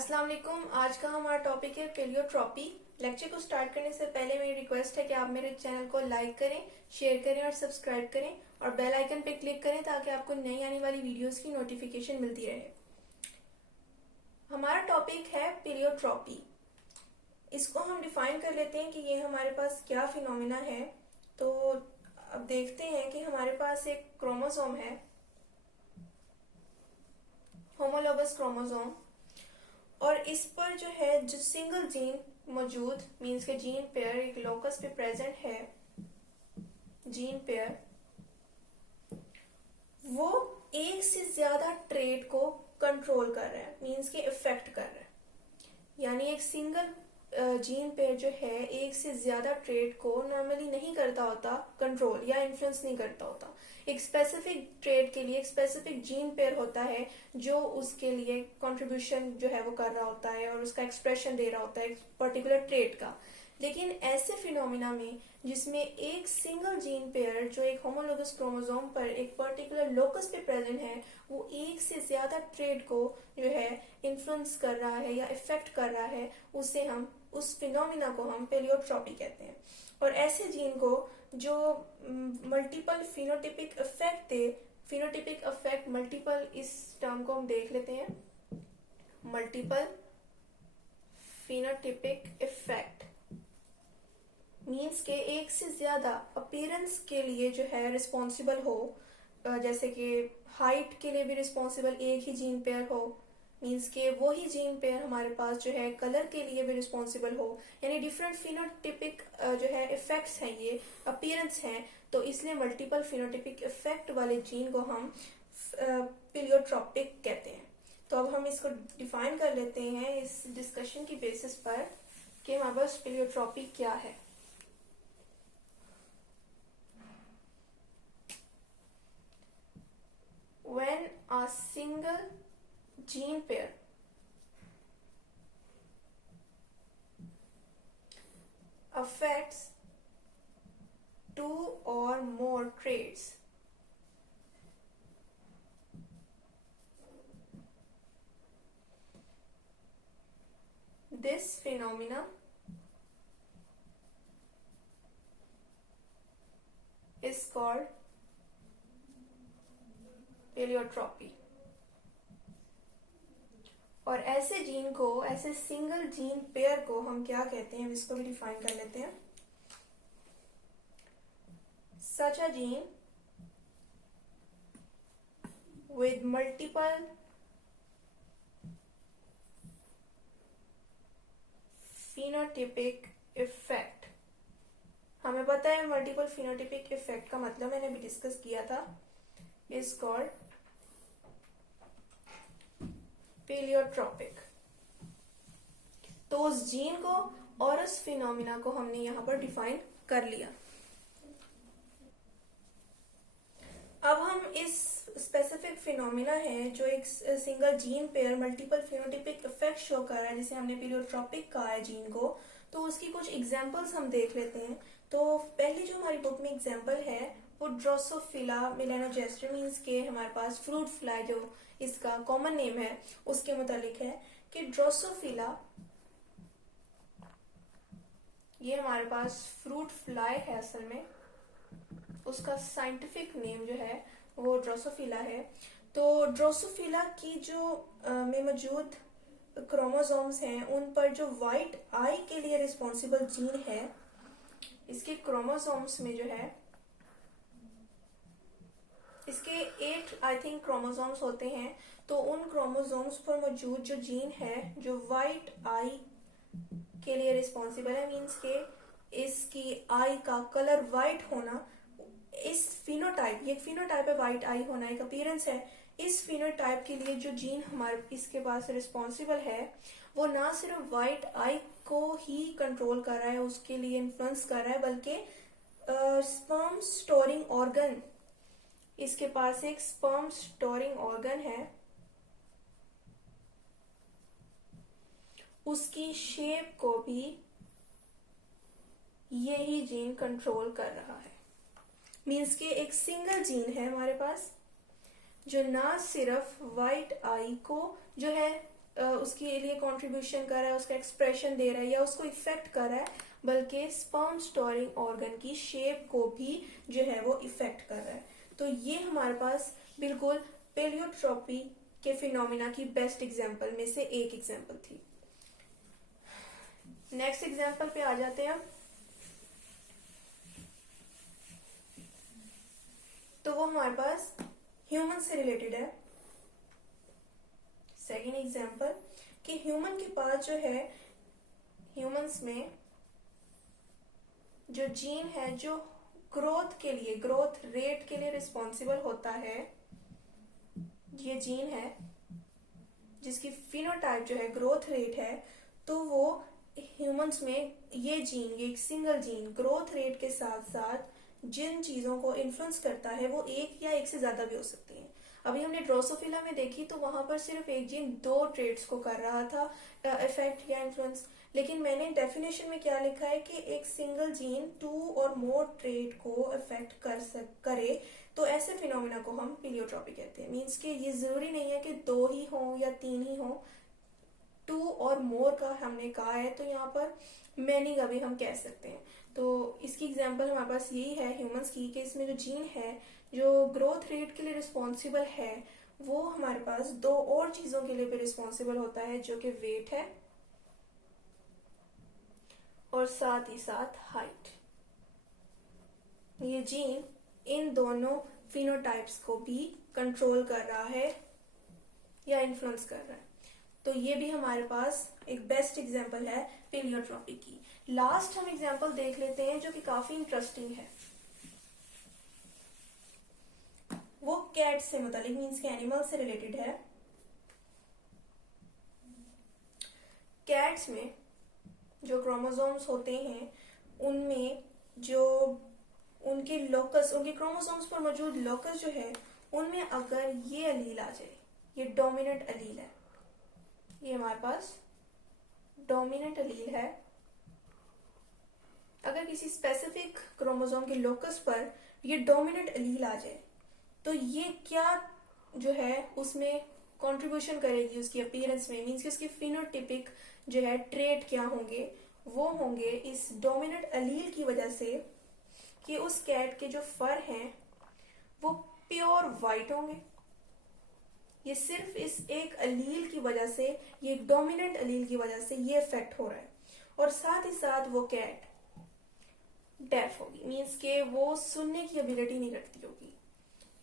अस्सलाम वालेकुम। आज का हमारा टॉपिक है पेलियोट्रॉपी। लेक्चर को स्टार्ट करने से पहले मेरी रिक्वेस्ट है कि आप मेरे चैनल को लाइक करें, शेयर करें और सब्सक्राइब करें और बेल आइकन पे क्लिक करें ताकि आपको नई आने वाली वीडियोस की नोटिफिकेशन मिलती रहे। हमारा टॉपिक है पेलियोट्रॉपी। इसको हम डिफाइन कर लेते हैं कि ये हमारे पास क्या फिनोमिना है। तो अब देखते हैं कि हमारे पास एक क्रोमोसोम है, होमोलोगस क्रोमोसोम, और इस पर जो सिंगल जीन मौजूद मीन्स के जीन पेयर एक लोकस पे प्रेजेंट है, जीन पेयर वो एक से ज्यादा ट्रेट को कंट्रोल कर रहा है, मीन्स के इफेक्ट कर रहा है। यानी एक सिंगल जीन पेयर जो है एक से ज्यादा ट्रेट को नॉर्मली नहीं करता होता कंट्रोल या इन्फ्लुएंस नहीं करता होता। एक स्पेसिफिक ट्रेट के लिए एक स्पेसिफिक जीन पेयर होता है जो उसके लिए कंट्रीब्यूशन जो है वो कर रहा होता है और उसका एक्सप्रेशन दे रहा होता है एक पर्टिकुलर ट्रेट का। लेकिन ऐसे फिनोमिना में जिसमें एक सिंगल जीन पेयर जो एक होमोलोगस क्रोमोसोम पर एक पर्टिकुलर लोकस पे प्रेजेंट है वो एक से ज्यादा ट्रेट को जो है इन्फ्लुएंस कर रहा है या इफेक्ट कर रहा है, उस फिनोमिना को हम पेलियोट्रॉपी कहते हैं। और ऐसे जीन को जो मल्टीपल फिनोटिपिक इफेक्ट दे, फिनोटिपिक इफेक्ट मल्टीपल, इस टर्म को हम देख लेते हैं, मल्टीपल फिनोटिपिक इफेक्ट मीन्स के एक से ज्यादा अपीयरेंस के लिए जो है रिस्पॉन्सिबल हो। जैसे कि हाइट के लिए भी रिस्पॉन्सिबल एक ही जीन पेयर हो, मीन्स के वो ही जीन पेयर हमारे पास जो है कलर के लिए भी रिस्पॉन्सिबल हो। यानी डिफरेंट फिनोटिपिक जो है इफेक्ट्स हैं, ये अपीयरेंस हैं, तो इसलिए मल्टीपल फिनोटिपिक इफेक्ट वाले जीन को हम पेलियोट्रॉपिक कहते हैं। तो अब हम इसको डिफाइन कर लेते हैं इस डिस्कशन की बेसिस पर कि हमारे पास पेलियोट्रॉपी क्या है। When a single gene pair affects two or more traits, this phenomena is called पेलियोट्रॉपी। और ऐसे जीन को, ऐसे सिंगल जीन पेयर को हम क्या कहते हैं, इसको भी डिफाइन कर लेते हैं। Such a gene with multiple phenotypic effect। हमें पता है मल्टीपल फिनोटिपिक इफेक्ट का मतलब मैंने भी डिस्कस किया था, is called पेलियोट्रॉपिक। तो उस जीन को और उस फिनोमिना को हमने यहां पर डिफाइन कर लिया। अब हम इस स्पेसिफिक फिनोमिना है जो एक single gene pair multiple phenotypic effect show कर रहा है, जिसे हमने पेलियोट्रॉपिक कहा है जीन को, तो उसकी कुछ एग्जांपल्स हम देख लेते हैं। तो पहली जो हमारी बुक में एग्जांपल है वो ड्रोसोफिला मेलानोजेस्टर मीन्स के हमारे पास फ्रूट फ्लाई जो इसका कॉमन नेम है उसके मुतालिक है कि ड्रोसोफिला, ये हमारे पास फ्रूट फ्लाई है, असल में उसका साइंटिफिक नेम जो है वो ड्रोसोफिला है। तो ड्रोसोफिला की जो में मौजूद क्रोमोसोम्स हैं उन पर जो व्हाइट आई के लिए रिस्पॉन्सिबल जीन है, इसके क्रोमोसोम्स में जो है इसके 8 आई थिंक क्रोमोसोम्स होते हैं। तो उन क्रोमोसोम्स पर मौजूद जो जीन है जो व्हाइट आई के लिए रिस्पॉन्सिबल है, मीन्स के इसकी आई का कलर व्हाइट होना, इस फिनोटाइप, ये फिनोटाइप है व्हाइट आई होना, एक अपीयरेंस है। इस फिनोटाइप के लिए जो जीन हमारे इसके पास रिस्पॉन्सिबल है वो ना सिर्फ व्हाइट आई को ही कंट्रोल कर रहा है, उसके लिए इन्फ्लुएंस कर रहा है, बल्कि स्पर्म स्टोरिंग ऑर्गन, इसके पास एक स्पर्म स्टोरिंग ऑर्गन है, उसकी शेप को भी यही जीन कंट्रोल कर रहा है। मीन्स के एक सिंगल जीन है हमारे पास जो ना सिर्फ व्हाइट आई को जो है उसके लिए कंट्रीब्यूशन कर रहा है, उसका एक्सप्रेशन दे रहा है या उसको इफेक्ट कर रहा है, बल्कि स्पर्म स्टोरिंग ऑर्गन की शेप को भी जो है वो इफेक्ट कर रहा है। तो ये हमारे पास बिल्कुल पेलियोट्रॉपी के फिनोमिना की बेस्ट एग्जांपल में से एक एग्जांपल थी। नेक्स्ट एग्जांपल पे आ जाते हैं। तो वो हमारे पास ह्यूमन से रिलेटेड है। सेकेंड एग्जांपल कि ह्यूमन के पास जो है, ह्यूमंस में जो जीन है जो ग्रोथ के लिए, ग्रोथ रेट के लिए रिस्पॉन्सिबल होता है, ये जीन है जिसकी फिनोटाइप जो है ग्रोथ रेट है, तो वो ह्यूमंस में ये जीन, ये एक सिंगल जीन ग्रोथ रेट के साथ साथ जिन चीजों को इन्फ्लुएंस करता है वो एक या एक से ज्यादा भी हो सकती है। अभी हमने ड्रोसोफिला में देखी तो वहां पर सिर्फ एक जीन दो ट्रेट्स को कर रहा था इफेक्ट या इन्फ्लुएंस, लेकिन मैंने डेफिनेशन में क्या लिखा है कि एक सिंगल जीन टू और मोर ट्रेट को इफेक्ट करे, तो ऐसे फिनोमिना को हम पीलियोट्रॉपी कहते हैं। मीन्स कि ये जरूरी नहीं है कि दो ही हो या तीन ही हो, टू और मोर का हमने कहा है तो यहाँ पर मैनी का भी हम कह सकते हैं। तो इसकी एग्जांपल हमारे पास यही है ह्यूमंस की कि इसमें जो जीन है जो ग्रोथ रेट के लिए रिस्पॉन्सिबल है वो हमारे पास दो और चीजों के लिए भी रिस्पॉन्सिबल होता है, जो कि वेट है और साथ ही साथ हाइट। ये जीन इन दोनों फिनोटाइप्स को भी कंट्रोल कर रहा है या इन्फ्लुएंस कर रहा है। तो ये भी हमारे पास एक बेस्ट एग्जांपल है पीलियोट्रॉपी की। लास्ट हम एग्जांपल देख लेते हैं जो कि काफी इंटरेस्टिंग है। वो कैट से मुतालिक, मीन्स के एनिमल से रिलेटेड है। कैट्स में जो क्रोमोसोम्स होते हैं उनमें जो उनके लोकस, उनके क्रोमोसोम्स पर मौजूद लोकस जो है उनमें अगर ये अलील आ जाए, ये डोमिनेंट अलील है, ये हमारे पास डोमिनेंट अलील है। अगर किसी स्पेसिफिक क्रोमोसोम के लोकस पर ये डोमिनेंट अलील आ जाए तो ये क्या जो है उसमें कंट्रीब्यूशन करेगी उसकी अपीयरेंस में, मीन्स कि उसके फिनोटिपिक जो है ट्रेट क्या होंगे, वो होंगे इस डोमिनेंट अलील की वजह से कि उस कैट के जो फर हैं वो प्योर वाइट होंगे। ये सिर्फ इस एक अलील की वजह से, ये डोमिनेंट अलील की वजह से ये इफेक्ट हो रहा है। और साथ ही साथ वो कैट डेफ होगी, मीन्स के वो सुनने की एबिलिटी नहीं रखती होगी।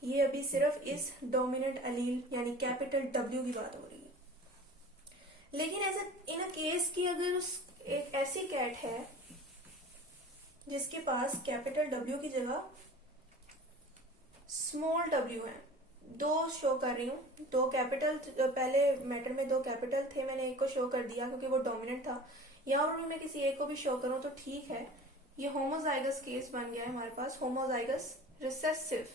ये अभी सिर्फ इस डोमिनेंट अलील यानी कैपिटल डब्ल्यू की बात हो रही है। लेकिन ऐसा इन अ केस कि अगर उस एक ऐसी कैट है जिसके पास कैपिटल डब्ल्यू की जगह स्मॉल डब्ल्यू है, दो शो कर रही हूँ, दो कैपिटल, पहले मैटर में दो कैपिटल थे, मैंने एक को शो कर दिया क्योंकि वो डोमिनेंट था, यहाँ पर मैं किसी एक को भी शो करूँ तो ठीक है। ये होमोजाइगस केस बन गया है हमारे पास, होमोजाइगस रिसेसिव।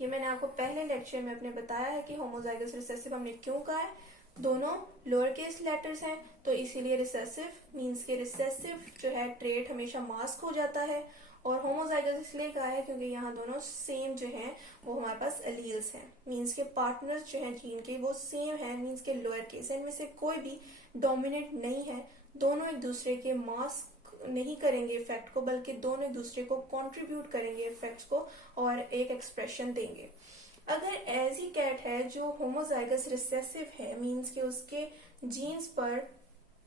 ये मैंने आपको पहले लेक्चर में अपने बताया है कि होमोजाइगस रिसेसिव हमने क्यों कहा है, दोनों लोअर केस लेटर्स हैं तो इसीलिए रिसेसिव, मीन्स के रिसेसिव जो है ट्रेट हमेशा मास्क हो जाता है। और होमोजाइगस इसलिए कहा है क्योंकि यहाँ दोनों सेम जो हैं वो हमारे पास अलील्स हैं, मीन्स के पार्टनर्स जो हैं जीन के वो सेम है, मीन्स के लोअर केस, इनमें से कोई भी डोमिनेंट नहीं है, दोनों एक दूसरे के मास्क नहीं करेंगे इफेक्ट को, बल्कि दोनों एक दूसरे को कंट्रीब्यूट करेंगे इफेक्ट्स को और एक एक्सप्रेशन देंगे। अगर ऐसी कैट है जो होमोजाइगस रिसेसिव है, मीन्स के उसके जीन्स पर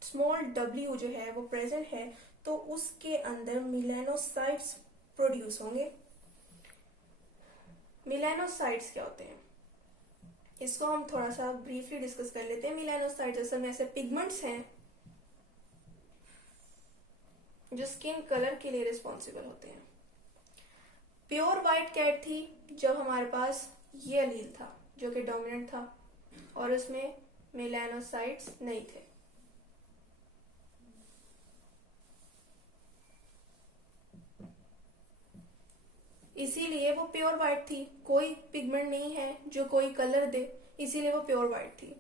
स्मॉल डब्ल्यू जो है वो प्रेजेंट है, तो उसके अंदर मिलेनोसाइट्स प्रोड्यूस होंगे। मिलेनोसाइट्स क्या होते हैं इसको हम थोड़ा सा ब्रीफली डिस्कस कर लेते हैं। मिलेनोसाइट्स असल में ऐसे पिगमेंट्स हैं जो स्किन कलर के लिए रिस्पॉन्सिबल होते हैं। प्योर वाइट कैट थी जब हमारे पास ये अलील था जो कि डोमिनेंट था और उसमें मेलानोसाइट्स नहीं थे। इसीलिए वो प्योर वाइट थी, कोई पिगमेंट नहीं है जो कोई कलर दे, इसीलिए वो प्योर वाइट थी।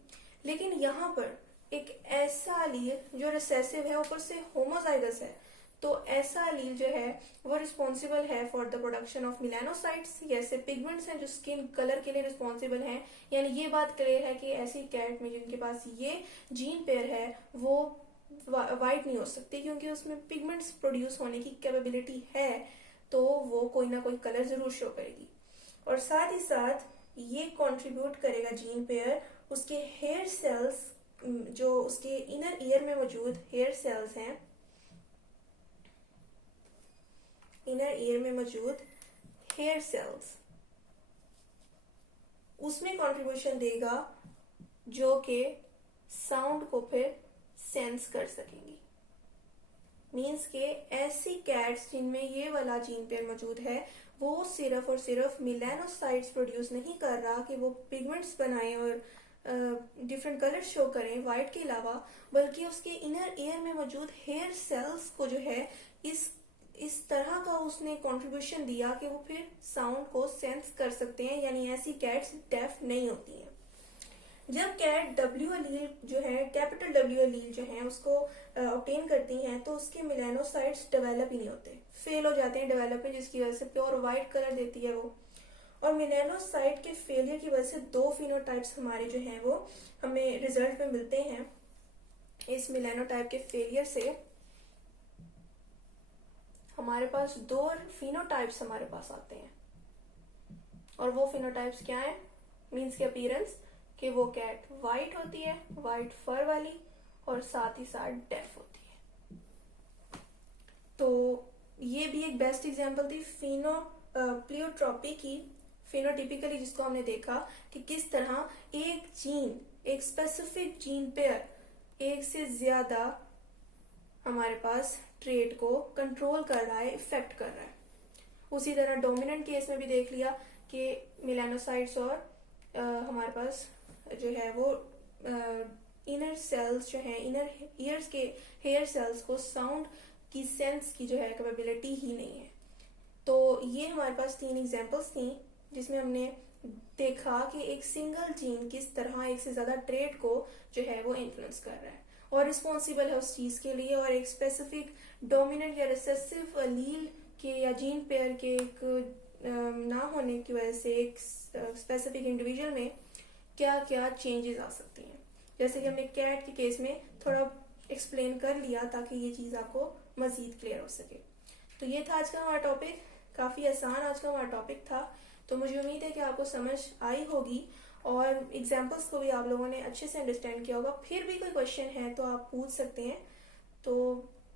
लेकिन यहाँ पर एक ऐसा अलील जो रिसेसिव है ऊपर से होमोजाइगस है, तो ऐसा एलील जो है वो रिस्पॉन्सिबल है for the production of melanocytes, ऐसे पिगमेंट्स हैं जो स्किन कलर के लिए रिस्पॉन्सिबल हैं। यानी ये बात क्लियर है कि ऐसी कैट में जिनके पास ये जीन पेयर है वो वाइट नहीं हो सकती, क्योंकि उसमें पिगमेंट्स प्रोड्यूस होने की कैपेबिलिटी है, तो वो कोई ना कोई कलर जरूर शो करेगी। और साथ ही साथ ये कंट्रीब्यूट करेगा जीन पेयर उसके हेयर सेल्स, जो उसके इनर ईयर में मौजूद हेयर सेल्स हैं, इनर ईयर में मौजूद हेयर सेल्स, उसमें कंट्रीब्यूशन देगा जो कि साउंड को फिर सेंस कर सकेंगी। मीन्स के ऐसी कैट्स जिनमें ये वाला जीन पेयर मौजूद है वो सिर्फ और सिर्फ मिलानोसाइट्स प्रोड्यूस नहीं कर रहा कि वो पिगमेंट्स बनाएं और डिफरेंट कलर शो करें वाइट के अलावा, बल्कि उसके इनर ईयर में मौजूद हेयर सेल्स को जो है इस तरह का उसने कंट्रीब्यूशन दिया कि वो फिर साउंड को सेंस कर सकते हैं। यानी ऐसी कैट्स डेफ नहीं होती हैं। जब कैट डब्ल्यू अलील जो है, कैपिटल डब्ल्यू अलील जो है उसको ऑब्टेन करती हैं तो उसके मिलानोसाइट्स डेवलप ही नहीं होते, फेल हो जाते हैं डेवलप में, जिसकी वजह से प्योर वाइट कलर देती है वो। और मिलानोसाइट के फेलियर की वजह से दो फिनोटाइप्स हमारे जो हैं वो हमें रिजल्ट में मिलते हैं। इस मिलानोटाइप के फेलियर से हमारे पास दो फिनोटाइप्स हमारे पास आते हैं, और वो फिनोटाइप्स क्या है? मीन्स के अपीयरेंस कि वो कैट वाइट होती है, वाइट फर वाली, और साथ ही साथ डेफ होती है। तो ये भी एक बेस्ट एग्जांपल थी प्लियोट्रॉपी की, फिनोटिपिकली, जिसको हमने देखा कि किस तरह एक जीन, एक स्पेसिफिक जीन पेयर एक से ज्यादा हमारे पास ट्रेट को कंट्रोल कर रहा है, इफेक्ट कर रहा है। उसी तरह डोमिनेंट केस में भी देख लिया कि मिलानोसाइट्स और हमारे पास जो है वो इनर सेल्स जो है, इनर ईयर्स के हेयर सेल्स को साउंड की सेंस की जो है कैपेबिलिटी ही नहीं है। तो ये हमारे पास 3 एग्जांपल्स थी जिसमें हमने देखा कि एक सिंगल जीन किस तरह एक से ज्यादा ट्रेट को जो है वो इन्फ्लुएंस कर रहा है और रिस्पॉन्सिबल है उस चीज के लिए, और एक स्पेसिफिक डोमिनेंट या रिसेसिव अलील के या जीन पेयर के एक ना होने की वजह से एक स्पेसिफिक इंडिविजुअल में क्या क्या चेंजेस आ सकती हैं। जैसे कि हमने कैट के केस में थोड़ा एक्सप्लेन कर लिया ताकि ये चीज आपको मजीद क्लियर हो सके। तो ये था आज का हमारा टॉपिक, काफी आसान आज का हमारा टॉपिक था। तो मुझे उम्मीद है कि आपको समझ आई होगी और एग्जाम्पल्स को भी आप लोगों ने अच्छे से अंडरस्टैंड किया होगा। फिर भी कोई क्वेश्चन है तो आप पूछ सकते हैं। तो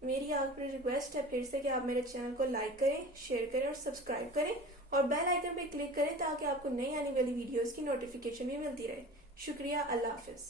मेरी आपकी रिक्वेस्ट है फिर से कि आप मेरे चैनल को लाइक करें, शेयर करें और सब्सक्राइब करें, और बेल आइकन पे क्लिक करें ताकि आपको नई आने वाली वीडियोस की नोटिफिकेशन भी मिलती रहे। शुक्रिया, अल्लाह हाफिज।